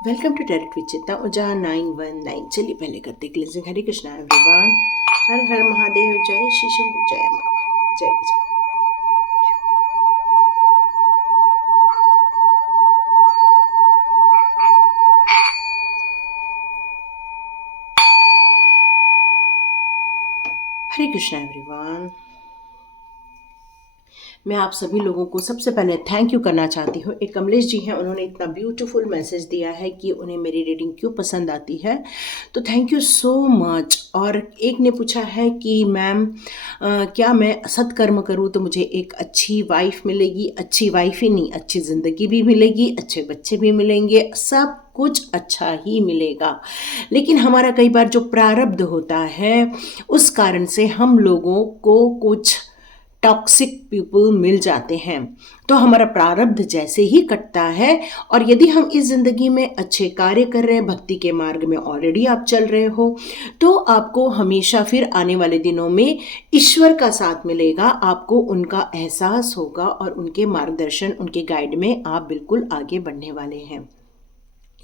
Welcome to direct विचेता ऊर्जा 919। चलिए पहले करते क्लिनजिंग। हरे कृष्णा एवरीवन। हर हर महादेव। जय श्री शंभू। जय माँ भगवती। जय गजानन। हरे कृष्णा एवरीवन। मैं आप सभी लोगों को सबसे पहले थैंक यू करना चाहती हूँ। एक कमलेश जी हैं, उन्होंने इतना ब्यूटीफुल मैसेज दिया है कि उन्हें मेरी रीडिंग क्यों पसंद आती है, तो थैंक यू सो मच। और एक ने पूछा है कि मैम क्या मैं सत्कर्म करूँ तो मुझे एक अच्छी वाइफ मिलेगी? अच्छी वाइफ ही नहीं, अच्छी ज़िंदगी भी मिलेगी, अच्छे बच्चे भी मिलेंगे, सब कुछ अच्छा ही मिलेगा। लेकिन हमारा कई बार जो प्रारब्ध होता है उस कारण से हम लोगों को कुछ टॉक्सिक पीपल मिल जाते हैं। तो हमारा प्रारब्ध जैसे ही कटता है, और यदि हम इस जिंदगी में अच्छे कार्य कर रहे हैं, भक्ति के मार्ग में ऑलरेडी आप चल रहे हो, तो आपको हमेशा फिर आने वाले दिनों में ईश्वर का साथ मिलेगा। आपको उनका एहसास होगा और उनके मार्गदर्शन, उनके गाइड में आप बिल्कुल आगे बढ़ने वाले हैं।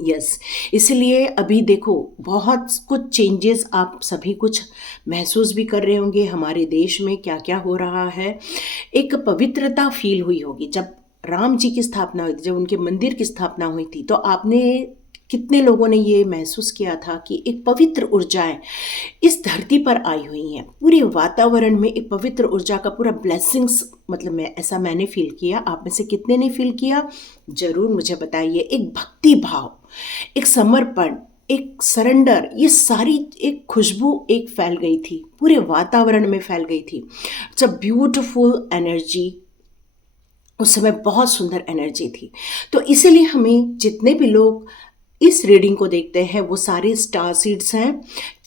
यस, इसलिए अभी देखो बहुत कुछ चेंजेस आप सभी कुछ महसूस भी कर रहे होंगे। हमारे देश में क्या क्या हो रहा है, एक पवित्रता फील हुई होगी। जब राम जी की स्थापना हुई थी, जब उनके मंदिर की स्थापना हुई थी, तो आपने कितने लोगों ने ये महसूस किया था कि एक पवित्र ऊर्जाएं इस धरती पर आई हुई हैं। पूरे वातावरण में एक पवित्र ऊर्जा का पूरा ब्लेसिंग्स, मतलब मैंने फील किया। आप में से कितने ने फील किया, जरूर मुझे बताइए। एक भक्ति भाव, एक समर्पण, एक सरेंडर, ये सारी एक खुशबू एक फैल गई थी, पूरे वातावरण में फैल गई थी। It's a beautiful energy. उस समय बहुत सुंदर एनर्जी थी। तो इसीलिए हमें जितने भी लोग इस रीडिंग को देखते हैं वो सारे स्टार सीड्स हैं।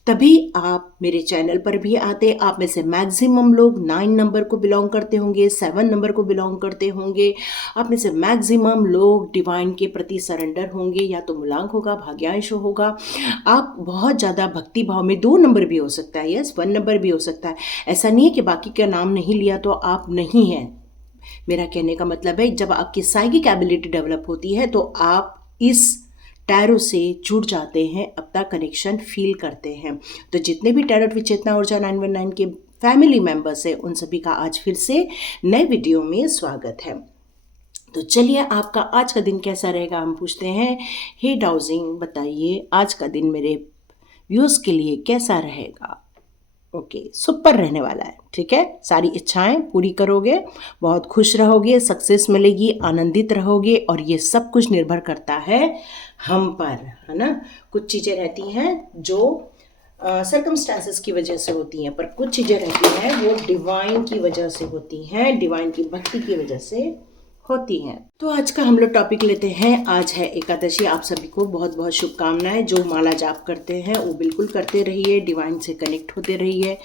तभी आप मेरे चैनल पर भी आते। आप में से मैक्सिमम लोग 9 नंबर को बिलोंग करते होंगे, 7 नंबर को बिलोंग करते होंगे। आप में से मैक्सिमम लोग डिवाइन के प्रति सरेंडर होंगे, या तो मूलांक होगा, भाग्यांश होगा। आप बहुत ज़्यादा भक्ति भाव में, 2 नंबर भी हो सकता है, यस 1 नंबर भी हो सकता है। ऐसा नहीं है कि बाकी का नाम नहीं लिया तो आप नहीं हैं। मेरा कहने का मतलब है, जब आपकी साइकिक एबिलिटी डेवलप होती है तो आप इस टैरो से जुड़ जाते हैं, अपना कनेक्शन फील करते हैं। तो जितने भी टैरो विचेतना ऊर्जा 919 के फैमिली मेंबर्स हैं, उन सभी का आज फिर से नए वीडियो में स्वागत है। तो चलिए, आपका आज का दिन कैसा रहेगा हम पूछते हैं। हे डाउजिंग, बताइए आज का दिन मेरे व्यूअर्स के लिए कैसा रहेगा? ओके, सुपर रहने वाला है। ठीक है, सारी इच्छाएं पूरी करोगे, बहुत खुश रहोगे, सक्सेस मिलेगी, आनंदित रहोगे। और ये सब कुछ निर्भर करता है हम पर, है ना। कुछ चीज़ें रहती हैं जो सर्कमस्टांसेस की वजह से होती हैं, पर कुछ चीज़ें रहती हैं वो डिवाइन की वजह से होती हैं, डिवाइन की भक्ति की वजह से होती हैं। तो आज का हम लोग टॉपिक लेते हैं। आज है एकादशी। आप सभी को बहुत बहुत शुभकामनाएं। जो माला जाप करते हैं वो बिल्कुल करते रहिए, डिवाइन से कनेक्ट होते रहिए।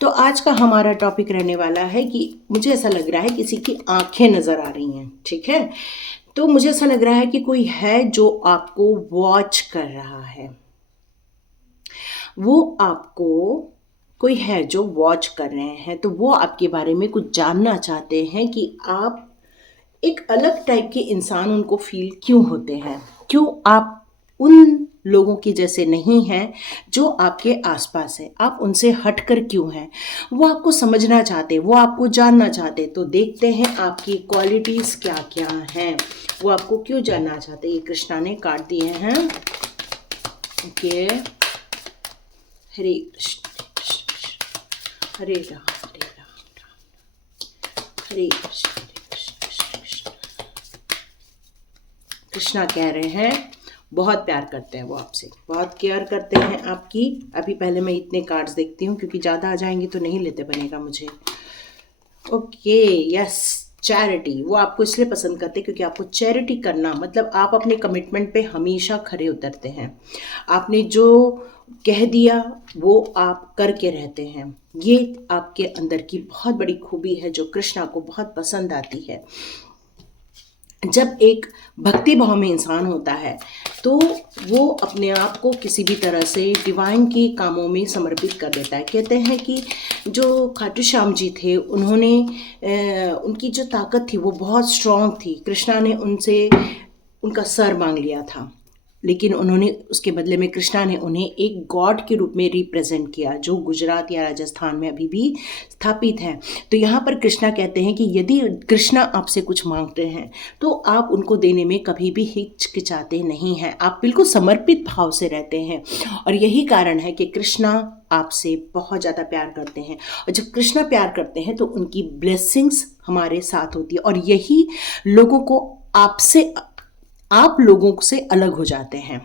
तो आज का हमारा टॉपिक रहने वाला है कि मुझे ऐसा लग रहा है किसी की आंखें नज़र आ रही हैं। ठीक है, तो मुझे ऐसा लग रहा है कि कोई है जो आपको वॉच कर रहा है। वो आपको, कोई है जो वॉच कर रहे हैं, तो वो आपके बारे में कुछ जानना चाहते हैं कि आप एक अलग टाइप के इंसान उनको फील क्यों होते हैं, क्यों आप उन लोगों के जैसे नहीं हैं जो आपके आसपास है, आप उनसे हटकर क्यों हैं। वो आपको समझना चाहते, वो आपको जानना चाहते। तो देखते हैं आपकी क्वालिटीज़ क्या क्या हैं, वो आपको क्यों जानना चाहते। ये कृष्णा ने काट दिए हैं। ओके, हरे कृष्ण हरे राम हरे राम हरे कृष्ण हरे कृष्ण कृष्ण कृष्ण। कृष्णा कह रहे हैं बहुत प्यार करते हैं वो आपसे, बहुत केयर करते हैं आपकी। अभी पहले मैं इतने कार्ड्स देखती हूँ, क्योंकि ज़्यादा आ जाएंगे तो नहीं लेते बनेगा मुझे। Okay, yes, charity. वो आपको इसलिए पसंद करते हैं क्योंकि आपको चैरिटी करना, मतलब आप अपने कमिटमेंट पे हमेशा खरे उतरते हैं। आपने जो कह दिया वो आप करके रहते हैं। ये आपके अंदर की बहुत बड़ी खूबी है जो कृष्णा को बहुत पसंद आती है। जब एक भक्ति भाव में इंसान होता है तो वो अपने आप को किसी भी तरह से डिवाइन के कामों में समर्पित कर देता है। कहते हैं कि जो खाटू श्याम जी थे, उन्होंने उनकी जो ताकत थी वो बहुत स्ट्रांग थी। कृष्णा ने उनसे उनका सर मांग लिया था, लेकिन उन्होंने उसके बदले में कृष्णा ने उन्हें एक गॉड के रूप में रिप्रेजेंट किया, जो गुजरात या राजस्थान में अभी भी स्थापित है। तो यहाँ पर कृष्णा कहते हैं कि यदि कृष्णा आपसे कुछ मांगते हैं तो आप उनको देने में कभी भी हिचकिचाते नहीं हैं, आप बिल्कुल समर्पित भाव से रहते हैं। और यही कारण है कि कृष्णा आपसे बहुत ज़्यादा प्यार करते हैं, और जब कृष्णा प्यार करते हैं तो उनकी ब्लेसिंग्स हमारे साथ होती है, और यही लोगों को आप लोगों से अलग हो जाते हैं।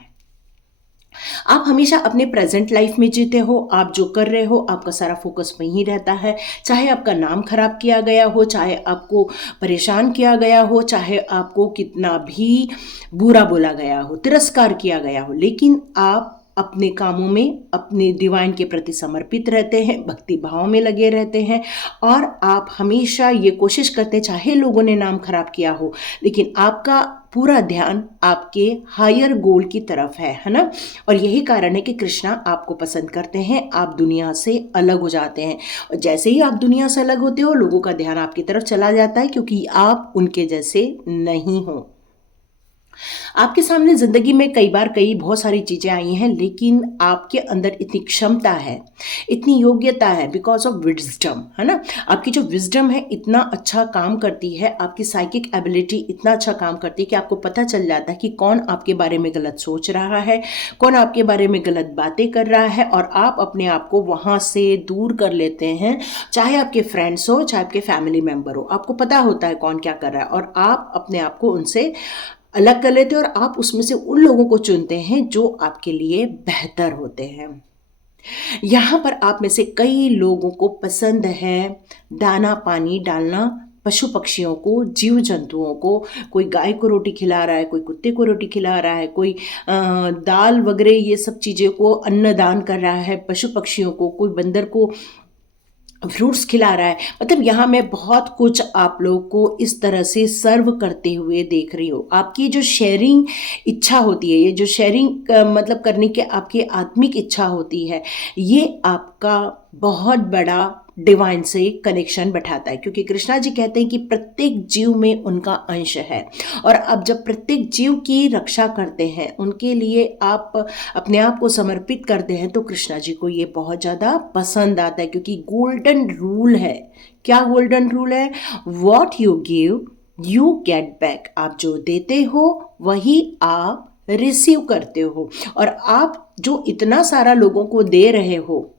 आप हमेशा अपने प्रेजेंट लाइफ में जीते हो, आप जो कर रहे हो आपका सारा फोकस वहीं रहता है, चाहे आपका नाम खराब किया गया हो, चाहे आपको परेशान किया गया हो, चाहे आपको कितना भी बुरा बोला गया हो, तिरस्कार किया गया हो, लेकिन आप अपने कामों में अपने डिवाइन के प्रति समर्पित रहते हैं, भक्ति भाव में लगे रहते हैं, और आप हमेशा ये कोशिश करते हैं, चाहे लोगों ने नाम खराब किया हो, लेकिन आपका पूरा ध्यान आपके हायर गोल की तरफ है ना। और यही कारण है कि कृष्णा आपको पसंद करते हैं, आप दुनिया से अलग हो जाते हैं, और जैसे ही आप दुनिया से अलग होते हो लोगों का ध्यान आपकी तरफ चला जाता है, क्योंकि आप उनके जैसे नहीं हो। आपके सामने ज़िंदगी में कई बार बहुत सारी चीज़ें आई हैं, लेकिन आपके अंदर इतनी क्षमता है, इतनी योग्यता है, बिकॉज ऑफ विजडम, है ना। आपकी जो विजडम है इतना अच्छा काम करती है, आपकी साइकिक एबिलिटी इतना अच्छा काम करती है कि आपको पता चल जाता है कि कौन आपके बारे में गलत सोच रहा है, कौन आपके बारे में गलत बातें कर रहा है, और आप अपने आप को वहाँ से दूर कर लेते हैं। चाहे आपके फ्रेंड्स हो, चाहे आपके फैमिली मेम्बर हो, आपको पता होता है कौन क्या कर रहा है, और आप अपने आप को उनसे अलग कर लेते हैं, और आप उसमें से उन लोगों को चुनते हैं जो आपके लिए बेहतर होते हैं। यहाँ पर आप में से कई लोगों को पसंद है दाना पानी डालना पशु पक्षियों को, जीव जंतुओं को। कोई गाय को रोटी खिला रहा है, कोई कुत्ते को रोटी खिला रहा है, कोई दाल वगैरह ये सब चीज़ें को अन्नदान कर रहा है पशु पक्षियों को, कोई बंदर को फ्रूट्स खिला रहा है। मतलब यहाँ मैं बहुत कुछ आप लोगों को इस तरह से सर्व करते हुए देख रही हूँ। आपकी जो शेयरिंग इच्छा होती है, ये जो शेयरिंग मतलब करने की आपकी आत्मिक इच्छा होती है, ये आपका बहुत बड़ा डिवाइन से कनेक्शन बैठाता है, क्योंकि कृष्णा जी कहते हैं कि प्रत्येक जीव में उनका अंश है, और अब जब प्रत्येक जीव की रक्षा करते हैं, उनके लिए आप अपने आप को समर्पित करते हैं, तो कृष्णा जी को ये बहुत ज़्यादा पसंद आता है। क्योंकि गोल्डन रूल है, क्या गोल्डन रूल है? What you give you get back. आप जो देते हो वही आप रिसीव करते हो, और आप जो इतना सारा लोगों को दे रहे हो,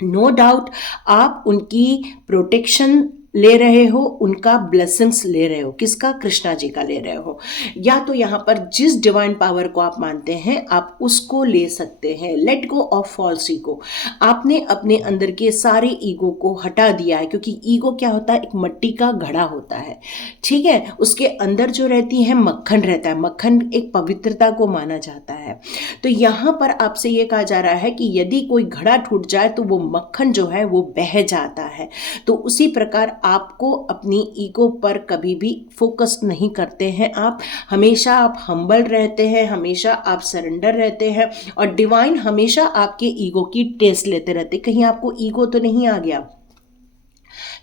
नो डाउट आप उनकी प्रोटेक्शन ले रहे हो, उनका ब्लेसिंग्स ले रहे हो। किसका? कृष्णा जी का ले रहे हो। या तो यहाँ पर जिस डिवाइन पावर को आप मानते हैं आप उसको ले सकते हैं। Let go of false ego. आपने अपने अंदर के सारे ईगो को हटा दिया है, क्योंकि ईगो क्या होता है? एक मिट्टी का घड़ा होता है, ठीक है। उसके अंदर जो रहती है मक्खन रहता है, मक्खन एक पवित्रता को माना जाता है। तो यहाँ पर आपसे ये कहा जा रहा है कि यदि कोई घड़ा टूट जाए तो वो मक्खन जो है वो बह जाता है। तो उसी प्रकार आपको अपनी ईगो पर कभी भी फोकस नहीं करते हैं। आप हमेशा आप हम्बल रहते हैं, हमेशा आप सरेंडर रहते हैं, और डिवाइन हमेशा आपके ईगो की टेस्ट लेते रहते। कहीं आपको ईगो तो नहीं आ गया?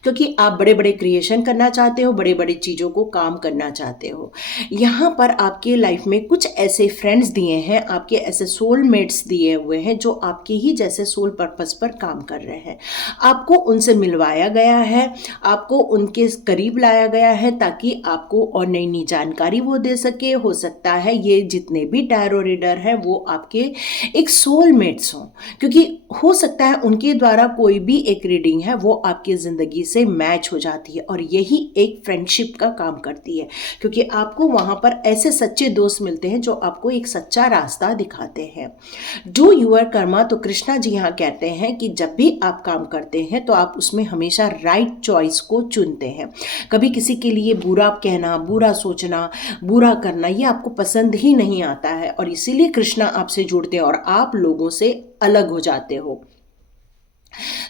क्योंकि आप बड़े बड़े क्रिएशन करना चाहते हो, बड़े बड़े चीज़ों को काम करना चाहते हो। यहाँ पर आपके लाइफ में कुछ ऐसे फ्रेंड्स दिए हैं, आपके ऐसे सोलमेट्स दिए हुए हैं जो आपके ही जैसे सोल पर्पस पर काम कर रहे हैं। आपको उनसे मिलवाया गया है, आपको उनके करीब लाया गया है, ताकि आपको और नई नई जानकारी वो दे सके। हो सकता है ये जितने भी टैरो रीडर हैं वो आपके एक सोलमेट्स हों, क्योंकि हो सकता है उनके द्वारा कोई भी एक रीडिंग है वो आपकी ज़िंदगी से मैच हो जाती है, और यही एक फ्रेंडशिप का काम करती है, क्योंकि आपको वहाँ पर ऐसे सच्चे दोस्त मिलते हैं जो आपको एक सच्चा रास्ता दिखाते हैं। Do your Karma. तो कृष्णा जी यहाँ कहते हैं कि जब भी आप काम करते हैं तो आप उसमें हमेशा राइट चॉइस को चुनते हैं। कभी किसी के लिए बुरा कहना, बुरा सोचना, बुरा करना ये आपको पसंद ही नहीं आता है, और इसीलिए कृष्णा आपसे जुड़ते हैं और आप लोगों से अलग हो जाते हो,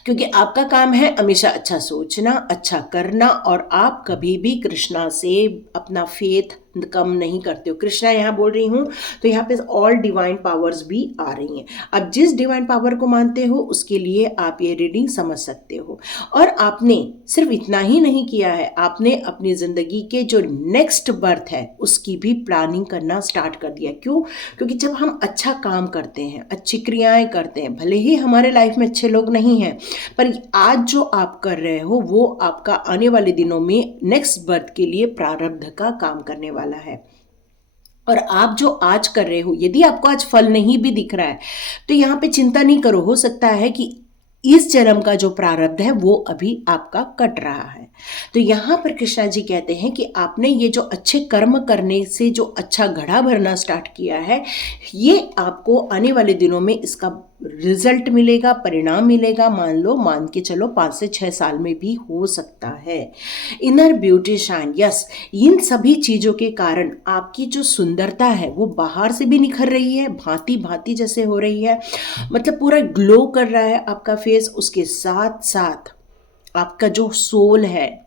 क्योंकि आपका काम है हमेशा अच्छा सोचना, अच्छा करना, और आप कभी भी कृष्णा से अपना फेथ कम नहीं करते हो। कृष्णा यहाँ बोल रही हूँ तो यहाँ पे ऑल डिवाइन पावर्स भी आ रही हैं। अब जिस डिवाइन पावर को मानते हो उसके लिए आप ये रीडिंग समझ सकते हो। और आपने सिर्फ इतना ही नहीं किया है, आपने अपनी ज़िंदगी के जो नेक्स्ट बर्थ है उसकी भी प्लानिंग करना स्टार्ट कर दिया। क्यों? क्योंकि जब हम अच्छा काम करते हैं, अच्छी क्रियाएं करते हैं, भले ही हमारे लाइफ में अच्छे लोग नहीं हैं, पर आज जो आप कर रहे हो वो आपका आने वाले दिनों में नेक्स्ट बर्थ के लिए प्रारब्ध का काम करने वाला है। और आप जो आज कर रहे हो, यदि आपको आज फल नहीं भी दिख रहा है तो यहाँ पे चिंता नहीं करो, हो सकता है कि इस जन्म का जो प्रारब्ध है वो अभी आपका कट रहा है। तो यहाँ पर कृष्णा जी कहते हैं कि आपने ये जो अच्छे कर्म करने से जो अच्छा घड़ा भरना स्टार्ट किया है, ये आपको आने वाले दिनों में इसका रिजल्ट मिलेगा, परिणाम मिलेगा। मान के चलो 5 से 6 साल में भी हो सकता है। इनर ब्यूटी शाइन, यस, इन सभी चीज़ों के कारण आपकी जो सुंदरता है वो बाहर से भी निखर रही है, भांति भांति जैसे हो रही है, मतलब पूरा ग्लो कर रहा है आपका फेस। उसके साथ साथ आपका जो सोल है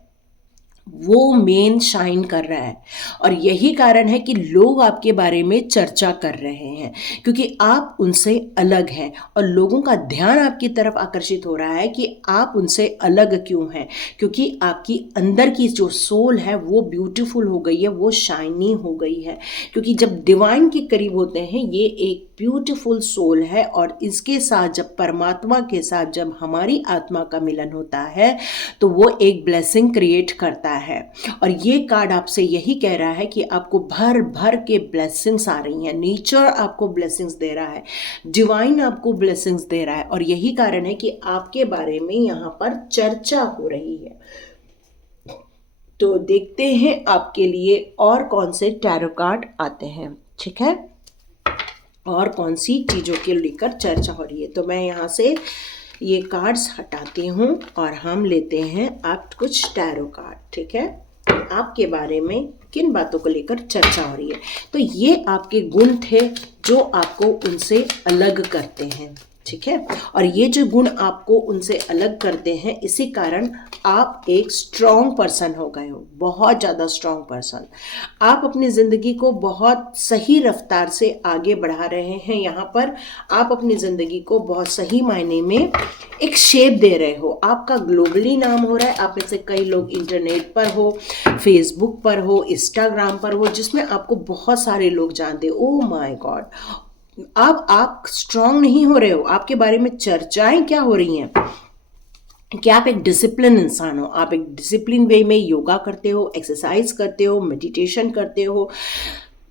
वो मेन शाइन कर रहा है। और यही कारण है कि लोग आपके बारे में चर्चा कर रहे हैं, क्योंकि आप उनसे अलग हैं और लोगों का ध्यान आपकी तरफ आकर्षित हो रहा है कि आप उनसे अलग क्यों हैं, क्योंकि आपकी अंदर की जो सोल है वो ब्यूटीफुल हो गई है, वो शाइनी हो गई है। क्योंकि जब डिवाइन के करीब होते हैं, ये एक ब्यूटीफुल सोल है, और इसके साथ जब परमात्मा के साथ जब हमारी आत्मा का मिलन होता है तो वो एक ब्लेसिंग क्रिएट करता है। और ये कार्ड आपसे यही कह रहा है कि आपको भर भर के ब्लेसिंग्स आ रही हैं, नेचर आपको ब्लेसिंग्स दे रहा है, डिवाइन आपको ब्लेसिंग्स दे रहा है। और यही कारण है कि आपके बारे में यहाँ पर चर्चा हो रही है। तो देखते हैं आपके लिए और कौन से टैरो कार्ड आते हैं, ठीक है, और कौन सी चीज़ों के लेकर चर्चा हो रही है। तो मैं यहाँ से ये कार्ड्स हटाती हूँ और हम लेते हैं आप कुछ टैरो कार्ड, ठीक है, आपके बारे में किन बातों को लेकर चर्चा हो रही है। तो ये आपके गुण थे जो आपको उनसे अलग करते हैं, ठीक है, और ये जो गुण आपको उनसे अलग करते हैं, इसी कारण आप एक स्ट्रॉन्ग पर्सन हो गए हो, बहुत ज़्यादा स्ट्रॉन्ग पर्सन। आप अपनी ज़िंदगी को बहुत सही रफ्तार से आगे बढ़ा रहे हैं। यहाँ पर आप अपनी ज़िंदगी को बहुत सही मायने में एक शेप दे रहे हो। आपका ग्लोबली नाम हो रहा है। आप में से कई लोग इंटरनेट पर हो, फेसबुक पर हो, इंस्टाग्राम पर हो, जिसमें आपको बहुत सारे लोग जानते हो। ओह माय गॉड, अब आप स्ट्रांग नहीं हो रहे हो, आपके बारे में चर्चाएं क्या हो रही हैं कि आप एक डिसिप्लिन इंसान हो, आप एक डिसिप्लिन वे में योगा करते हो, एक्सरसाइज करते हो, मेडिटेशन करते हो,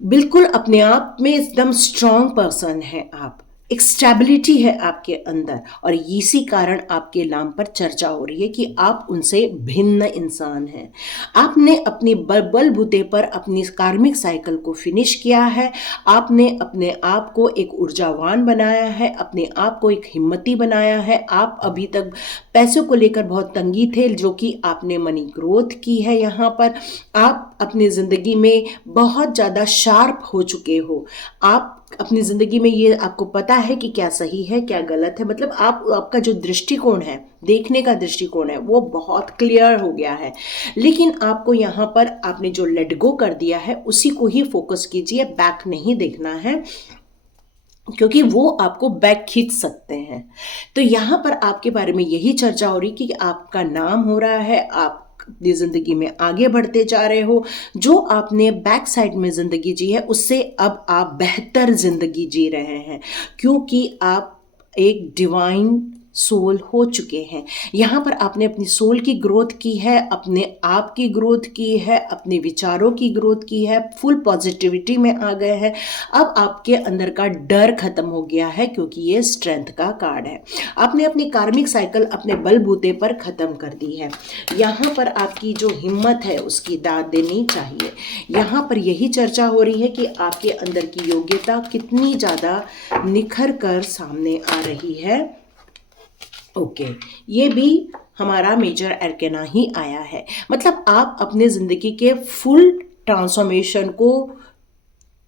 बिल्कुल अपने आप में एकदम स्ट्रांग पर्सन है आप, एक स्टेबिलिटी है आपके अंदर। और इसी कारण आपके नाम पर चर्चा हो रही है कि आप उनसे भिन्न इंसान हैं। आपने अपनी बलबूते पर अपनी कार्मिक साइकिल को फिनिश किया है। आपने अपने आप को एक ऊर्जावान बनाया है, अपने आप को एक हिम्मती बनाया है। आप अभी तक पैसों को लेकर बहुत तंगी थे, जो कि आपने मनी ग्रोथ की है। यहाँ पर आप अपनी ज़िंदगी में बहुत ज़्यादा शार्प हो चुके हो। आप अपनी ज़िंदगी में ये आपको पता है कि क्या सही है क्या गलत है, मतलब आपका जो दृष्टिकोण है, देखने का दृष्टिकोण है, वो बहुत क्लियर हो गया है। लेकिन आपको यहाँ पर आपने जो लेट गो कर दिया है उसी को ही फोकस कीजिए, बैक नहीं देखना है, क्योंकि वो आपको बैक खींच सकते हैं। तो यहाँ पर आपके बारे में यही चर्चा हो रही कि आपका नाम हो रहा है, आप अपनी ज़िंदगी में आगे बढ़ते जा रहे हो। जो आपने बैक साइड में ज़िंदगी जी है उससे अब आप बेहतर ज़िंदगी जी रहे हैं, क्योंकि आप एक डिवाइन सोल हो चुके हैं। यहाँ पर आपने अपनी सोल की ग्रोथ की है, अपने आप की ग्रोथ की है, अपने विचारों की ग्रोथ की है, फुल पॉजिटिविटी में आ गए हैं। अब आपके अंदर का डर खत्म हो गया है, क्योंकि ये स्ट्रेंथ का कार्ड है। आपने अपनी कार्मिक साइकिल अपने बलबूते पर खत्म कर दी है। यहाँ पर आपकी जो हिम्मत है उसकी दाद देनी चाहिए। यहाँ पर यही चर्चा हो रही है कि आपके अंदर की योग्यता कितनी ज़्यादा निखर कर सामने आ रही है। ओके, ये भी हमारा मेजर एरकेना ही आया है। मतलब आप अपने ज़िंदगी के फुल ट्रांसफॉर्मेशन को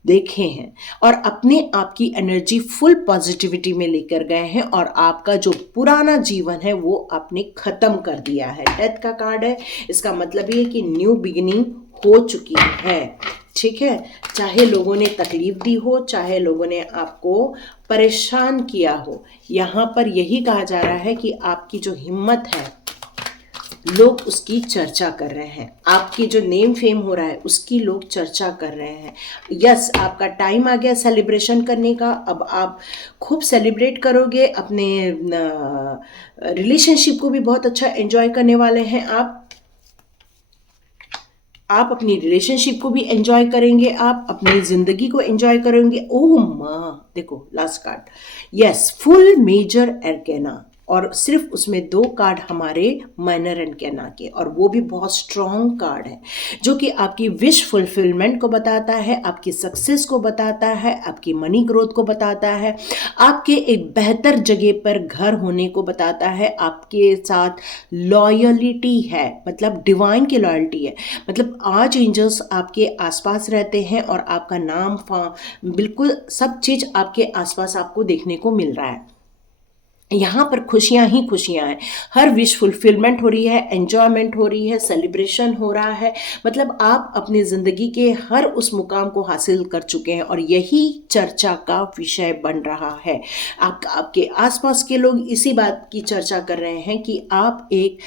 देखे हैं और अपने आप की एनर्जी फुल पॉजिटिविटी में लेकर गए हैं, और आपका जो पुराना जीवन है वो आपने ख़त्म कर दिया है। डेथ का कार्ड है, इसका मतलब ये है कि न्यू बिगिनिंग हो चुकी है, ठीक है। चाहे लोगों ने तकलीफ दी हो, चाहे लोगों ने आपको परेशान किया हो, यहाँ पर यही कहा जा रहा है कि आपकी जो हिम्मत है लोग उसकी चर्चा कर रहे हैं, आपकी जो नेम फेम हो रहा है उसकी लोग चर्चा कर रहे हैं। यस, आपका टाइम आ गया सेलिब्रेशन करने का। अब आप खूब सेलिब्रेट करोगे, अपने रिलेशनशिप को भी बहुत अच्छा एंजॉय करने वाले हैं आप अपनी रिलेशनशिप को भी एंजॉय करेंगे, आप अपनी जिंदगी को एंजॉय करेंगे। ओह माँ, देखो last card, yes, full major arcana, और सिर्फ उसमें 2 कार्ड हमारे माइनर एरकेना के, और वो भी बहुत स्ट्रॉन्ग कार्ड है जो कि आपकी विश फुलफिलमेंट को बताता है, आपकी सक्सेस को बताता है, आपकी मनी ग्रोथ को बताता है, आपके एक बेहतर जगह पर घर होने को बताता है, आपके साथ लॉयलिटी है, मतलब डिवाइन की लॉयल्टी है। मतलब आज एंजल्स आपके आसपास रहते हैं और आपका नाम बिल्कुल सब चीज़ आपके आसपास आपको देखने को मिल रहा है। यहाँ पर खुशियाँ ही खुशियाँ हैं, हर विश फुलफिलमेंट हो रही है, एन्जॉयमेंट हो रही है, सेलिब्रेशन हो रहा है। मतलब आप अपनी ज़िंदगी के हर उस मुकाम को हासिल कर चुके हैं और यही चर्चा का विषय बन रहा है। आपके आसपास के लोग इसी बात की चर्चा कर रहे हैं कि आप एक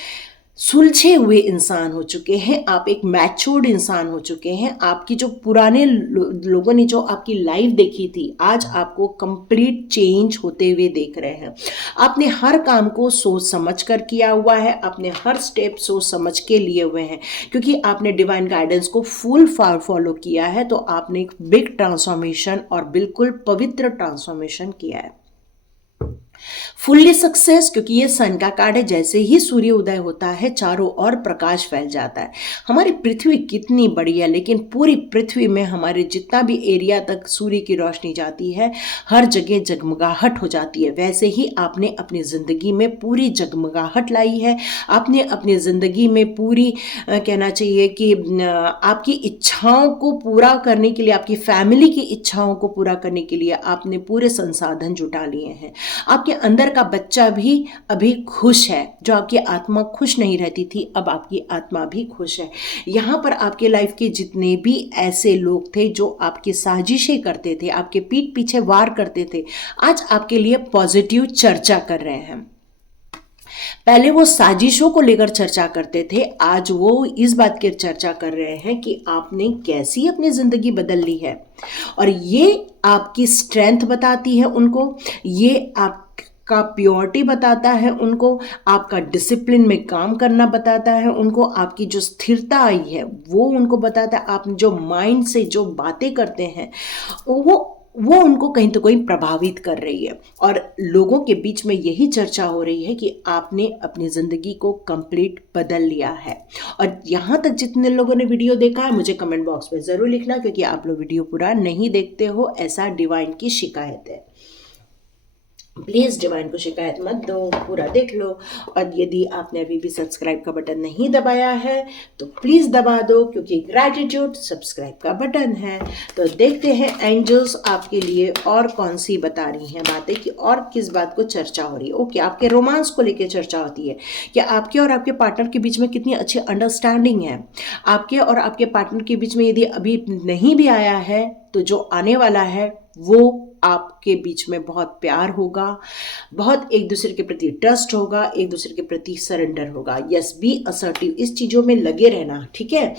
सुलझे हुए इंसान हो चुके हैं, आप एक मैच्योर्ड इंसान हो चुके हैं। आपकी जो पुराने लोगों ने जो आपकी लाइफ देखी थी, आज आपको कंप्लीट चेंज होते हुए देख रहे हैं। आपने हर काम को सोच समझ कर किया हुआ है, आपने हर स्टेप सोच समझ के लिए हुए हैं, क्योंकि आपने डिवाइन गाइडेंस को फुल फॉलो किया है। तो आपने एक बिग ट्रांसफॉर्मेशन और बिल्कुल पवित्र ट्रांसफॉर्मेशन किया है। फुल्ली सक्सेस, क्योंकि ये सन का कार्ड है, जैसे ही सूर्य उदय होता है चारों ओर प्रकाश फैल जाता है। हमारी पृथ्वी कितनी बड़ी है, लेकिन पूरी पृथ्वी में हमारे जितना भी एरिया तक सूर्य की रोशनी जाती है हर जगह जगमगाहट हो जाती है। वैसे ही आपने अपनी ज़िंदगी में पूरी जगमगाहट लाई है। आपने अपनी ज़िंदगी में पूरी कहना चाहिए कि आपकी इच्छाओं को पूरा करने के लिए, आपकी फैमिली की इच्छाओं को पूरा करने के लिए आपने पूरे संसाधन जुटा लिए हैं। आपके अंदर का बच्चा भी अभी खुश है। जो आपकी आत्मा खुश नहीं रहती थी, अब आपकी आत्मा भी खुश है। यहाँ पर आपके लाइफ के जितने भी ऐसे लोग थे जो आपकी साजिशें करते थे, आपके पीठ पीछे वार करते थे, आज आपके लिए पॉजिटिव चर्चा कर रहे हैं। पहले वो साजिशों को लेकर चर्चा करते थे, आज वो इस बात की चर्चा कर रहे हैं कि आपने कैसी अपनी ज़िंदगी बदल ली है। और ये आपकी स्ट्रेंथ बताती है उनको, ये आपका प्योरिटी बताता है उनको, आपका डिसिप्लिन में काम करना बताता है उनको, आपकी जो स्थिरता आई है वो उनको बताता है। आप जो माइंड से जो बातें करते हैं वो उनको कहीं तो कहीं प्रभावित कर रही है। और लोगों के बीच में यही चर्चा हो रही है कि आपने अपनी ज़िंदगी को कंप्लीट बदल लिया है। और यहाँ तक जितने लोगों ने वीडियो देखा है, मुझे कमेंट बॉक्स में ज़रूर लिखना, क्योंकि आप लोग वीडियो पूरा नहीं देखते हो, ऐसा डिवाइन की शिकायत है। प्लीज़ डिवाइन को शिकायत मत दो, पूरा देख लो। और यदि आपने अभी भी सब्सक्राइब का बटन नहीं दबाया है तो प्लीज़ दबा दो, क्योंकि ग्रैटिट्यूड सब्सक्राइब का बटन है। तो देखते हैं एंजल्स आपके लिए और कौन सी बता रही हैं बातें, कि और किस बात को चर्चा हो रही है। ओके, आपके रोमांस को लेकर चर्चा होती है कि आपके और आपके पार्टनर के बीच में कितनी अच्छी अंडरस्टैंडिंग है। आपके और आपके पार्टनर के बीच में यदि अभी नहीं भी आया है तो जो आने वाला है वो आपके बीच में बहुत प्यार होगा, बहुत एक दूसरे के प्रति ट्रस्ट होगा, एक दूसरे के प्रति सरेंडर होगा। यस, बी असर्टिव, इस चीज़ों में लगे रहना, ठीक है।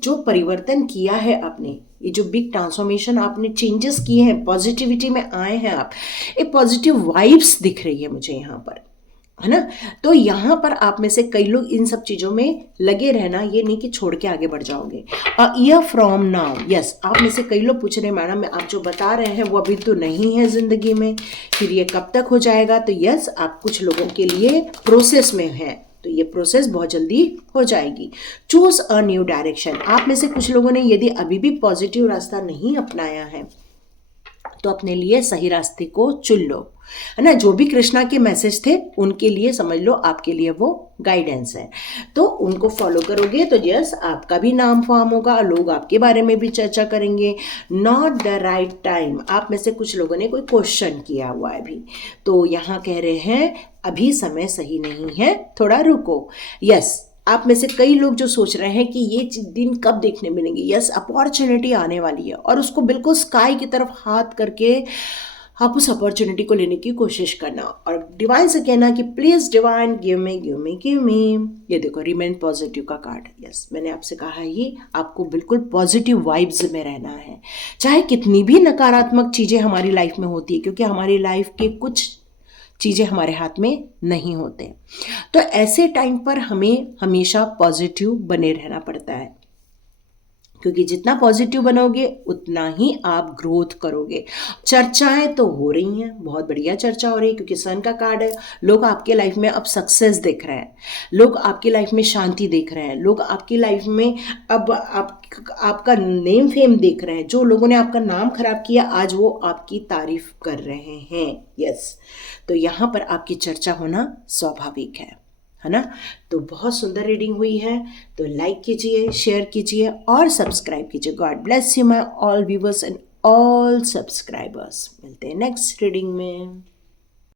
जो परिवर्तन किया है आपने, ये जो बिग ट्रांसफॉर्मेशन आपने चेंजेस किए हैं, पॉजिटिविटी में आए हैं आप, एक पॉजिटिव वाइब्स दिख रही है मुझे यहाँ पर, है ना। तो यहाँ पर आप में से कई लोग इन सब चीज़ों में लगे रहना, ये नहीं कि छोड़ के आगे बढ़ जाओगे। A year from now, yes, आप में से कई लोग पूछ रहे हैं मैडम आप जो बता रहे हैं वो अभी तो नहीं है ज़िंदगी में, फिर ये कब तक हो जाएगा। तो यस, आप कुछ लोगों के लिए प्रोसेस में हैं, तो ये प्रोसेस बहुत जल्दी हो जाएगी। चूज अ न्यू डायरेक्शन, आप में से कुछ लोगों ने यदि अभी भी पॉजिटिव रास्ता नहीं अपनाया है तो अपने लिए सही रास्ते को चुन लो, है ना। जो भी कृष्णा के मैसेज थे उनके लिए समझ लो आपके लिए वो गाइडेंस है, तो उनको फॉलो करोगे तो यस, आपका भी नाम फॉर्म होगा, लोग आपके बारे में भी चर्चा करेंगे। नॉट द राइट टाइम, आप में से कुछ लोगों ने कोई क्वेश्चन किया हुआ है अभी, तो यहाँ कह रहे हैं अभी समय सही नहीं है, थोड़ा रुको। यस, आप में से कई लोग जो सोच रहे हैं कि ये दिन कब देखने मिलेंगे, यस अपॉर्चुनिटी आने वाली है, और उसको बिल्कुल स्काई की तरफ हाथ करके आप उस अपॉर्चुनिटी को लेने की कोशिश करना, और डिवाइन से कहना कि please divine give me give me give me. ये देखो रिमेन पॉजिटिव का कार्ड, यस मैंने आपसे कहा है ये आपको बिल्कुल पॉजिटिव वाइब्स में रहना है, चाहे कितनी भी नकारात्मक चीज़ें हमारी लाइफ में होती है, क्योंकि हमारी लाइफ के कुछ चीज़ें हमारे हाथ में नहीं होते। तो ऐसे टाइम पर हमें हमेशा पॉजिटिव बने रहना पड़ता है, क्योंकि जितना पॉजिटिव बनोगे उतना ही आप ग्रोथ करोगे। चर्चाएं तो हो रही हैं, बहुत बढ़िया चर्चा हो रही है, क्योंकि सन का कार्ड है। लोग आपके लाइफ में अब सक्सेस देख रहे हैं, लोग आपकी लाइफ में शांति देख रहे हैं, लोग आपकी लाइफ में अब आपका नेम फेम देख रहे हैं। जो लोगों ने आपका नाम खराब किया आज वो आपकी तारीफ कर रहे हैं, यस। तो यहाँ पर आपकी चर्चा होना स्वाभाविक है ना। तो बहुत सुंदर रीडिंग हुई है, तो लाइक कीजिए, शेयर कीजिए और सब्सक्राइब कीजिए। God bless you my all viewers and all subscribers. मिलते हैं नेक्स्ट रीडिंग में।